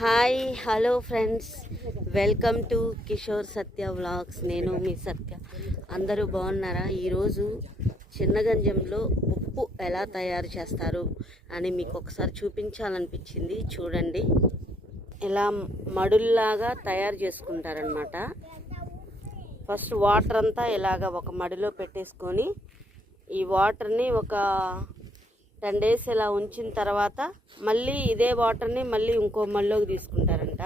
Hi hello friends welcome to Kishore Satya vlogs నేను మీ సత్య అందరూ బాగున్నారా? ఈరోజు చిన్నగంజంలో ఉప్పు ఎలా తయారు చేస్తారు అని మీకు ఒకసారి చూపించాలనిపించింది. చూడండి. ఇలా మడుల్లాగా తయారు చేసుకుంటారనమాట ఫస్ట్ వాటర్ అంతా ఇలాగ ఒక మడిలో పెట్టేసుకొని ఈ వాటర్ని ఒక టెన్ డేస్ ఇలా ఉంచిన తర్వాత మళ్ళీ ఇదే వాటర్ని మళ్ళీ ఇంకో మడిలోకి తీసుకుంటారంట.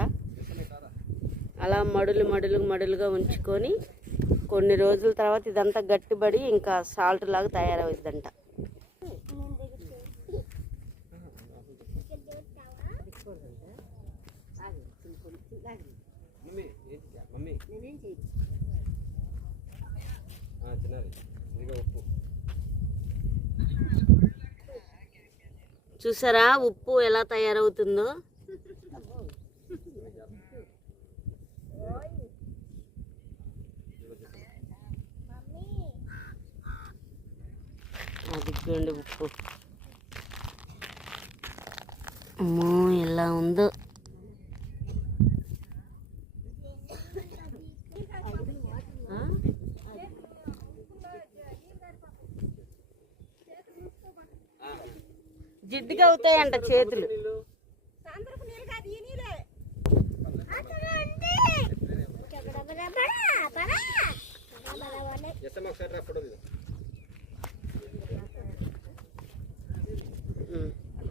అలా మడులు మడులు మడులుగా ఉంచుకొని కొన్ని రోజుల తర్వాత ఇదంతా గట్టిబడి ఇంకా సాల్ట్ లాగా తయారవుతుందంట. మమ్మీ ఏంటి మమ్మీ ఆ, చిన్నది ఇదిగో ఉప్పు చూసారా ఉప్పు ఎలా తయారవుతుందో? అదిగోండి ఉప్పు. అమ్మో ఎలా ఉందో ఆ? జిడ్డుగా అవుతాయంట చేతులు.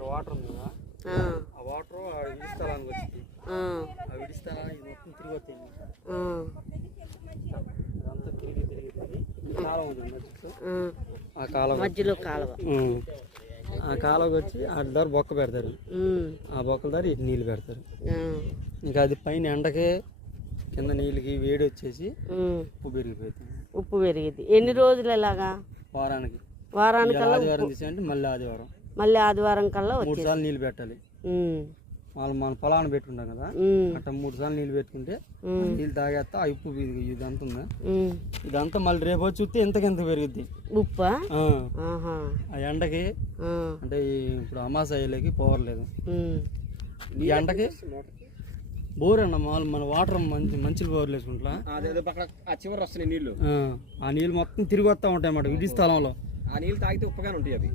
వాటర్ ఉంది ఆ, ఆ వాటర్ వచ్చింది. ఇది మొత్తం తిరిగి వచ్చింది ఆ, అదంతా తిరిగి తిరిగి తిరిగి ఈ కాలం ఉంది మధ్యలో. ఆ. ఆ కాలం మధ్యలో కాలువ. ఆ కాలంకి వచ్చి ఆ దారి బొక్క పెడతారు. ఆ బొక్కల దారి ఇటు నీళ్ళు పెడతారు. ఇంకా అది పైన ఎండకే కింద నీళ్ళకి వేడి వచ్చేసి. ఉప్పు పెరిగిపోతుంది. ఉప్పు పెరిగింది ఎన్ని రోజులు ఎలాగా? వారానికి. వారానికల్లా ఆదివారం తీసేయంటే మళ్ళీ ఆదివారం. మళ్ళీ ఆదివారం కల్లా మూడు సార్లు నీళ్ళు పెట్టాలి. వాళ్ళు మన పొలాన్ని పెట్టుకుంటాం కదా. అట్లా మూడు సార్లు నీళ్ళు పెట్టుకుంటే నీళ్ళు తాగేస్తా ఆ ఉప్పు ఇది- ఇదంతా ఉందా. ఇదంతా మళ్ళీ రేపు వచ్చి చూస్తే ఇంతకింత పెరుగుద్ది? ఉప్పా? ఆ, ఎండకి అంటే ఈ ఇప్పుడు అమాసాయిలకి పోవట్లేదు. ఉమ్, ఈ ఎండకి బోర్ అన్న మామూలు మన వాటర్ మంచి మంచి బోర్లు వేసుకుంటా ఆ, చివరి వస్తున్నాయి నీళ్ళు. ఆ. నీళ్ళు మొత్తం తిరిగి వస్తూ ఉంటాయి అన్నమాట విడి స్థలంలో. ఆ నీళ్ళు తాగితే ఉప్పుగానే ఉంటాయి అవి.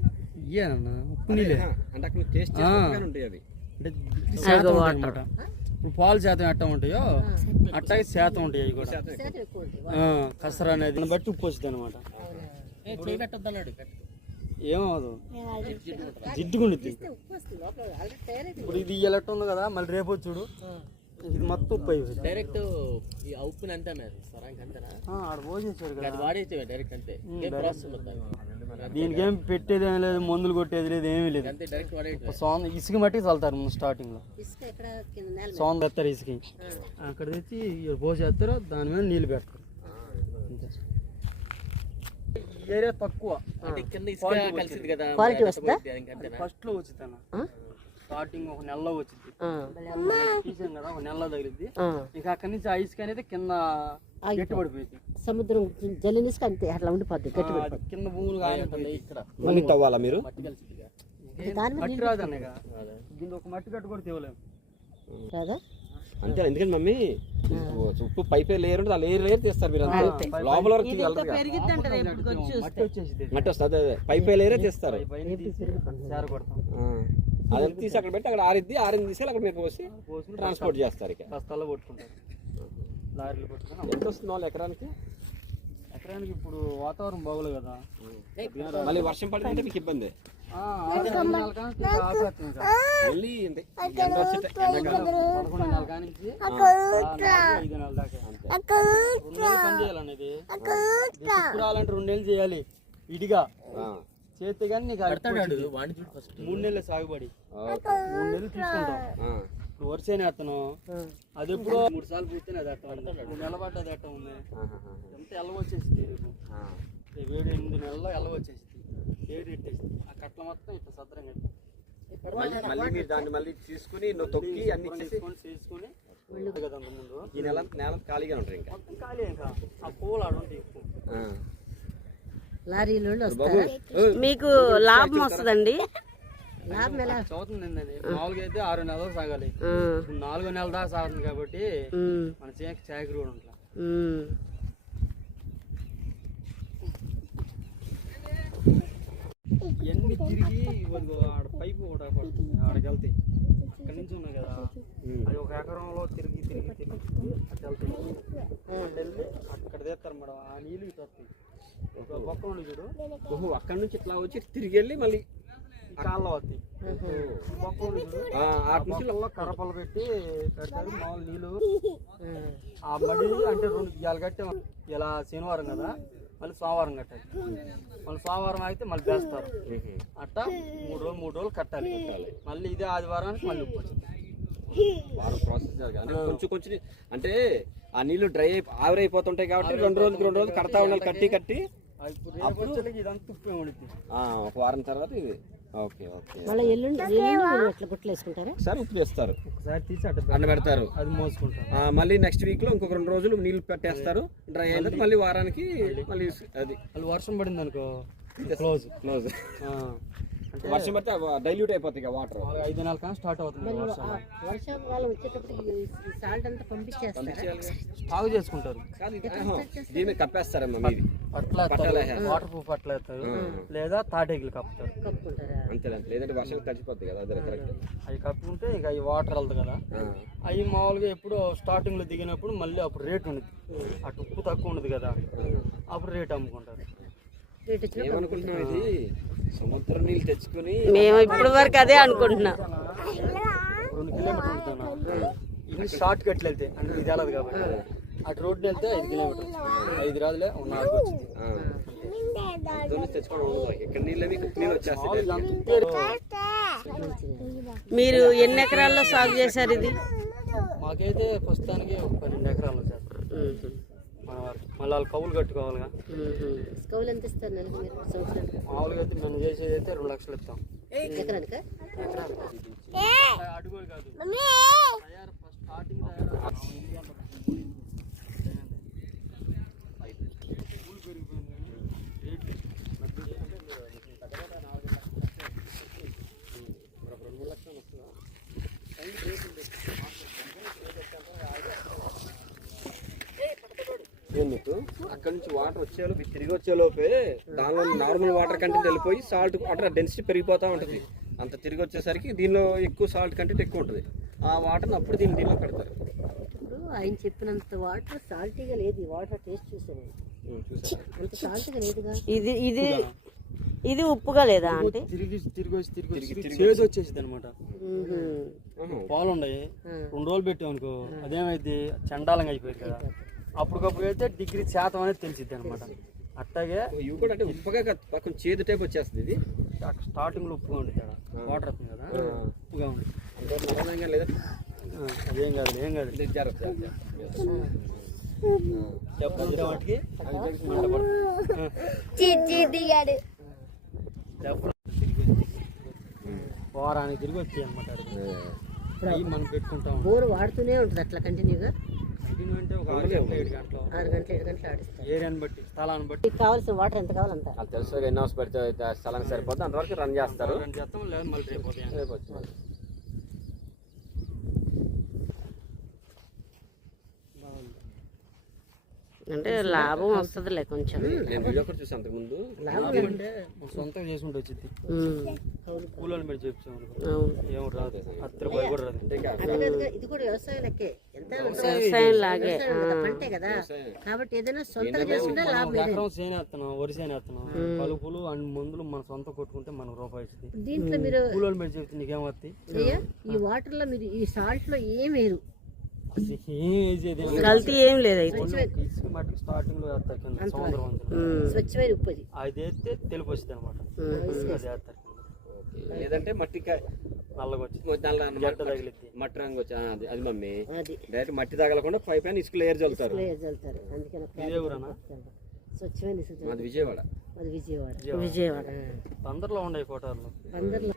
ఇయ్యేనన్న ఉప్పు నీళ్ళే. ఆ, అంటే అక్కడ టేస్ట్ ఉంటాయి అవి. అంటే శాతం అన్నమాట ఇప్పుడు పాలు శాతం ఎట్టా ఉంటాయో అట్టాగే శాతం ఉంటాయి అవి కూడా. ఆ, కసర అనేది. దాన్ని బట్టి ఉప్పు వస్తుంది అనమాట ఏమవదు జిడ్డుకుండిద్ది ఇప్పుడు ఇది ఎలట్ ఉంది కదా మళ్ళీ రేపు వచ్చి చూడు. ఇది మొత్తం ఉప్పు అయిపోయింది. డైరెక్ట్ ఈ ఉప్పుని అంతా సరాంక్ అంతేనా? ఆడ పోసేసారు కదా. అది వాడేస్తే డైరెక్ట్ అంతే. ఏం ప్రాసెస్ దీనికి ఏం పెట్టేది ఏం లేదు మందులు కొట్టేది లేదు ఏమీ లేదు. అంతే డైరెక్ట్ వాడే సోన్ ఇసుక మట్టి చల్లుతారు ముందు స్టార్టింగ్లో. సోన్ తెస్తారు ఇసుక అక్కడ తెచ్చి పోసేస్తారు దాని మీద నీళ్ళు పెడతారు. ఏరియా తక్కువ. అంటే కింద ఇసుక కలిసింది కదా క్వాలిటీ? ఇంకంతేనా ఫస్ట్లో వచ్చింది? స్టార్టింగ్ ఒక నెలలో వచ్చింది. తీసాం కదా ఒక నెలలో తగిలిద్ది. ఆ. ఇక అక్కడి నుంచి ఆ ఇసుక అనేది కింద సముద్రం జల్లినిసుక అంతే అట్లా ఉండిపోద్ది గట్టి కింద భూములు మళ్ళీ తవ్వాలా మీరు? అంతే ఎందుకంటే మమ్మీ ఉప్పు పైపే లేయర్ ఉంటుంది ఆ లేయర్ లేయర్ తీస్తారు మీరు అంతే. లోపల వరకు మట్టి వస్తుంది అదే అదే. పైపే లేయరే తీస్తారు. అదంతా తీసి అక్కడ పెట్టి అక్కడ ఆరిద్ది ఆరింది తీసి అక్కడ మీరు పోసి ట్రాన్స్పోర్ట్ చేస్తారు ఇక. బస్తాల్లో కొట్టుకుంటారు. లారీలు కొట్టుకుని ఎంత వస్తుంది వాళ్ళు ఎకరానికి? ఎకరానికి ఇప్పుడు వాతావరణం బాగోలేదు కదా. మళ్ళీ వర్షం పడిందంటే మీకు ఇబ్బంది. ఆ, ఆరు నెలల చేయాలి ఇడిగా ఆ. చేస్తే కానీ నీకు మూడు నెలలు సాగుబడి. మూడు నెలలు తీసుకుంటాం. వరుసనే అతను. అది ఎప్పుడో మూడు సార్లు పూర్తయిన అది అట్ట ఉంది. మూడు నెలల పడ్డది అట్ట ఉంది. ఎంత ఎల్ల వచ్చేసింది రేపు వేడి ఎనిమిది నెలల్లో ఎల్ల వచ్చేసింది. వేడి ఎట్టేసింది. ఆ కట్ల మొత్తం ఇట్లా సత్రంగా మళ్ళీ మీరు దాన్ని మళ్ళీ తీసుకుని నువ్వు తొక్కి అన్ని చేసి తీసుకొని చేసుకొని కదా అంత ముందు. ఈ నెల నెల ఖాళీగా ఉంటారు ఇంకా. మొత్తం ఖాళీ ఇంకా. ఆ పూలు ఆడ ఉంటాయి ఎక్కువ. ఆ. లారీలో మీకు లాభం వస్తుందండి. చదువుతుందండి మామూలుగా అయితే ఆరు నెలలు సాగాలి. నాలుగో నెల దాకా సాగుతుంది కాబట్టి మన చేకి చాకరీ కూడా ఉమ్. ఇవన్నీ తిరిగి ఆడ పైపు కూడా పడుతుంది. ఆడకి వెళ్తాయి అక్కడి నుంచి ఉన్నాయి కదా. అది ఒక ఎకరంలో తిరిగి తిరిగి తిరిగి అటు వెళ్తాయి వెళ్ళి అక్కడ తీస్తారు మేడం. ఆ నీళ్ళు ఇటు వస్తాయి. ఒక పక్క ఉండి చూడు. అక్కడ నుంచి ఇట్లా వచ్చి తిరిగి వెళ్ళి మళ్ళీ ఉండి చూడు ఆ, కరపలు పెట్టి పెడతారు మామూలు నీళ్ళు. ఆ మడి అంటే రెండు ఇవాళ కట్టాం ఇలా శనివారం కదా మళ్ళీ సోమవారం కట్టాలి. మళ్ళీ సోమవారం అయితే మళ్ళీ వేస్తారు. అట్టా మూడు రోజులు మూడు రోజులు కట్టాలి మళ్ళీ ఇదే ఆదివారానికి మళ్ళీ వారం ప్రాసెస్ జరగాలి కొంచెం కొంచెం అంటే ఆ నీళ్ళు డ్రై అయిపో ఆవిరైపోతుంటాయి కాబట్టి రెండు రోజులకి రెండు రోజులు కడతా ఉండాలి కట్టి కట్టి. ఇదంతా ఒక వారం తర్వాత ఇది. Okay okay. మళ్ళీ ఎల్లుండి ఎల్లుండి అట్లా వేసుకుంటారా? ఉప్పు వేస్తారు ఒకసారి తీసి అట్ట అన్న పెడతారు. అది మోసుకుంటాం ఆ, మళ్ళీ నెక్స్ట్ వీక్లో ఇంకొక రెండు రోజులు నీళ్ళు పెట్టేస్తారు డ్రై అయిన మళ్ళీ వారానికి మళ్ళీ. అది. మళ్ళీ వర్షం పడింది అనుకో క్లోజ్. క్లోజ్ వర్షం పడితే డైల్యూట్ అయిపోతాయి వాటర్ ఐదు నెలల కానీ స్టార్ట్ అవుతుంది వర్షం. వర్షాకాలం వచ్చేటప్పుడు సాల్ట్ అంతా పంపించేస్తారా? స్టాక్ చేసుకుంటారు. కాదు ఇది, ఆహా, దీని మీద. కప్పేస్తారమ్మా మీది. వాటర్ ప్రూఫ్ అట్లా వేస్తారు లేదా తాటేకులు కప్పుతారు. కప్పుకుంటారా? అంతే అంతే లేదంటే వర్షం తడిచిపోద్ది కదా అదే కరెక్ట్ అవి కప్పుకుంటే ఇక అవి వాటర్ వెళ్తాయి కదా. అవి మామూలుగా ఎప్పుడు స్టార్టింగ్లో దిగినప్పుడు మళ్ళీ అప్పుడు రేట్ ఉండదు. అటు ఉప్పు తక్కువ ఉండదు కదా. అప్పుడు రేట్ అమ్ముకుంటారు. సముద్రం నీళ్ళు తెచ్చుకుని మేము ఇప్పటి వరకు అదే అనుకుంటున్నాం. రెండు కిలోమీటర్లు ఉంటాను ఇది షార్ట్ కట్లు వెళ్తే అంటే ఇది వెళ్ళదు కాబట్టి. అటు రోడ్డు వెళ్తే ఐదు కిలోమీటర్లు. ఐదు రాదులే నాలుగు వచ్చింది. మీరు ఎన్ని ఎకరాల్లో సాగు చేశారు ఇది? మాకైతే ప్రస్తుతానికి ఒక పన్నెండు ఎకరాలు వచ్చారు ఉహు, మన వారికి మళ్ళీ వాళ్ళు కవులు కట్టుకోవాలిగా. స్కౌలు ఎంత ఇస్తారు నెలకు మీరు సంవత్సరానికి? మామూలుగా అయితే మనం చేసేది అయితే రెండు లక్షలు ఇస్తాం. ఎకరానికా? అడుగులు కాదు. తయారు ఫస్ట్ స్టార్టింగ్ తయారు పూలు పెరిగిపోయింది కానీ రేట్లు మధ్య ఏం మీకు అక్కడ నుంచి వాటర్ వచ్చేలోపు తిరిగి వచ్చేలోపే దానిలో నార్మల్ వాటర్ కంటెంట్ వెళ్ళిపోయి సాల్ట్ వాటర్ డెన్సిటీ పెరిగిపోతూ ఉంటుంది. అంత తిరిగి వచ్చేసరికి దీనిలో ఎక్కువ సాల్ట్ కంటెంట్ ఎక్కువ ఉంటుంది. ఆ వాటర్ని అప్పుడు దీన్ని దీనిలో పెడతారు. ఇప్పుడు ఆయన చెప్పినంత వాటర్ సాల్టీగా లేదు. ఈ వాటర్ టేస్ట్ చూసాను ఉం, చూసారా? అంత సాల్ట్గా లేదుగా. ఇది ఇది ఇది ఉప్పుగా లేదా అంటే తిరిగి తిరిగి వచ్చి తిరిగి వచ్చి చేదు వచ్చేసింది అనమాట. పాలు ఉన్నాయి రెండు రోజులు పెట్టాం అనుకో అదేమైంది చండాలంగా అయిపోయింది కదా. అప్పటికప్పుడు అయితే డిగ్రీ శాతం అనేది తెలిసిద్ది అనమాట అట్టాగే ఇవి కూడా అంటే ఉప్పగా కాదు, కొంచెం చేదు టైప్ వచ్చేస్తుంది ఇది. స్టార్టింగ్లో ఉప్పుగా ఇక్కడ వాటర్ వస్తుంది కదా ఉప్పుగా ఉంది అంటే లేదా అదేం కాదు ఏం కాదు. జాగ్రత్త. చెప్పండి వారానికి తిరిగి వచ్చాయి అనమాట మనం పెట్టుకుంటాం. బోర్ వాడుతూనే ఉంటుంది అట్లా కంటిన్యూగా కంటిన్యూ అంటే ఒక ఆరు గంటలు ఏడు గంటలు. ఆరు గంటలు ఏడు గంటలు ఆడిస్తారు. ఏరియాని బట్టి స్థలాన్ని బట్టి. మీకు కావాల్సిన వాటర్ ఎంత కావాలంత వాళ్ళు తెలుసు ఎన్ని హవర్స్ పెడితే స్థలానికి సరిపోతుంది అంతవరకు రన్ చేస్తారు. రెండు చేస్తాం లేదా మళ్ళీ రేపు ఉదయం రేపు వచ్చి మళ్ళీ. అంటే లాభం వస్తుందిలే కొంచెం. నేను వీడియో కూడా చూసాను అంతకుముందు లాభం అంటే సొంతంగా చేసుకుంటూ వచ్చింది కూలోని పెట్టి చెప్తాం అనుకో. అవును. ఏం రాదు. హత్య రూపాయలు కూడా రాదు. అంటే ఇది కూడా వ్యవసాయం లెక్కే. ఎంత వ్యవసాయం లాగే వ్యవసాయం కదా, పంటే కదా. కాబట్టి ఏదైనా సొంతంగా చేసుకుంటే లాభం ఎకరం చేను వేస్తున్నాం వరి చేను వేస్తున్నాం. కలుపులు అన్ని మందులు మన సొంత కొట్టుకుంటే మనకు రూపాయి ఇస్తుంది దీంట్లో మీరు కూలోని పెట్టి చెప్తే నీకేం వస్తాయి? చెయ్య ఈ వాటర్లో మీరు ఈ సాల్ట్లో ఏం వేరు? కల్తీ ఏం లేదు అయితే. స్టార్టింగ్లో వేస్తారు కింద స్వచ్ఛమైన ఉప్పు అది తెలుపు వచ్చింది అనమాట అది వేస్తారు కింద. లేదంటే మట్టి మట్టి రంగు వచ్చి అది అది మమ్మీ. డైరెక్ట్ మట్టి తగలకుండా పై పైన ఇసుక లేయర్ చల్లుతారు అది విజయవాడ. విజయవాడ. తొందరలో ఫోటోలు. అందరిలో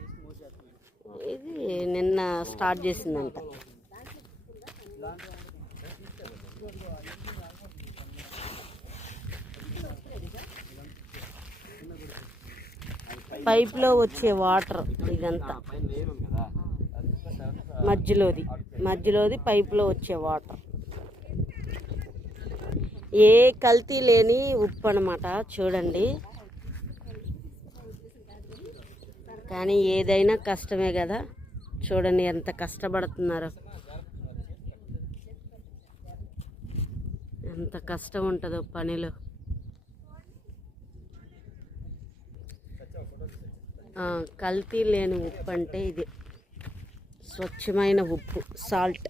ఇది నిన్న స్టార్ట్ చేసిందంట. పైప్లో వచ్చే వాటర్ ఇదంతా. మధ్యలోది మధ్యలోది పైపులో వచ్చే వాటర్. ఏ కల్తీ లేని ఉప్పు అనమాట చూడండి. కానీ ఏదైనా కష్టమే కదా. చూడండి ఎంత కష్టపడుతున్నారు. ఎంత కష్టం ఉంటుందో పనిలో. కల్తీ లేని ఉప్పు అంటే ఇది. స్వచ్ఛమైన ఉప్పు సాల్ట్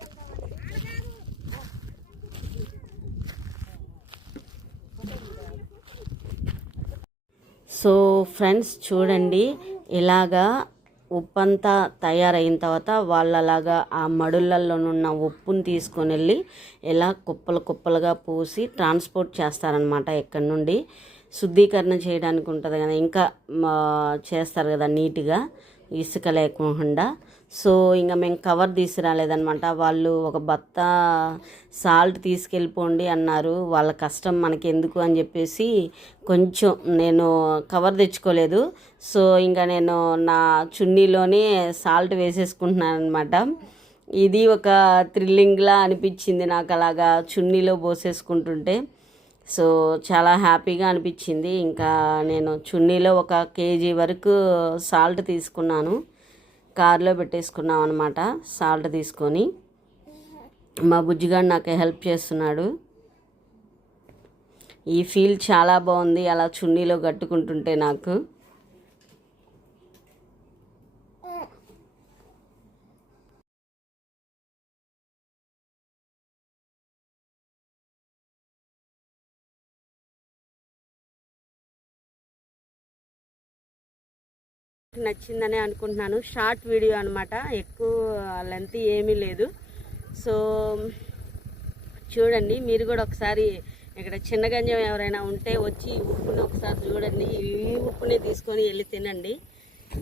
సో ఫ్రెండ్స్ చూడండి ఇలాగా ఉప్పు అంతా తయారైన తర్వాత వాళ్ళలాగా ఆ మడులలోనున్న ఉప్పుని తీసుకొని వెళ్ళి ఇలా కుప్పలు కుప్పలుగా పూసి ట్రాన్స్పోర్ట్ చేస్తారనమాట ఎక్కడి నుండి. శుద్ధీకరణ చేయడానికి ఉంటుంది కదా ఇంకా మా, చేస్తారు కదా నీట్గా. ఇసుక లేకుండా. సో ఇంకా మేము కవర్ తీసుకురాలేదనమాట వాళ్ళు ఒక బత్త సాల్ట్ తీసుకెళ్ళిపోండి అన్నారు. వాళ్ళ కష్టం మనకి ఎందుకు అని చెప్పేసి కొంచెం నేను కవర్ తెచ్చుకోలేదు. సో ఇంకా నేను నా చున్నీలోనే సాల్ట్ వేసేసుకుంటున్నాను అనమాట ఇది ఒక థ్రిల్లింగ్లా అనిపించింది నాకు అలాగా చున్నీలో పోసేసుకుంటుంటే. సో చాలా హ్యాపీగా అనిపించింది. ఇంకా నేను చున్నీలో ఒక కేజీ వరకు సాల్ట్ తీసుకున్నాను. కారులో పెట్టేసుకున్నాం అనమాట సాల్ట్ తీసుకొని. మా బుజ్జిగాడు నాకు హెల్ప్ చేస్తున్నాడు. ఈ ఫీల్ చాలా బాగుంది అలా చున్నీలో కట్టుకుంటుంటే నాకు. నచ్చిందనే అనుకుంటున్నాను. షార్ట్ వీడియో అనమాట ఎక్కువ లెంత్ ఏమీ లేదు. సో చూడండి మీరు కూడా ఒకసారి ఇక్కడ చిన్న గంజం ఎవరైనా ఉంటే వచ్చి ఉప్పుని ఒకసారి చూడండి. ఈ ఉప్పుని తీసుకొని వెళ్ళి తినండి.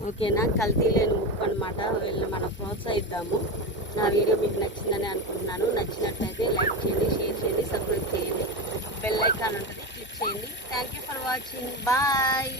ఓకేనా? కల్తీ లేని ఉప్పు అనమాట వెళ్ళి మనం ప్రోత్సహిద్దాము. నా వీడియో మీకు నచ్చిందని అనుకుంటున్నాను. నచ్చినట్లయితే లైక్ చేయండి షేర్ చేయండి సబ్స్క్రైబ్ చేయండి. బెల్ ఐకాన్ ఉంటుంది క్లిక్ చేయండి. Thank for watching. బాయ్.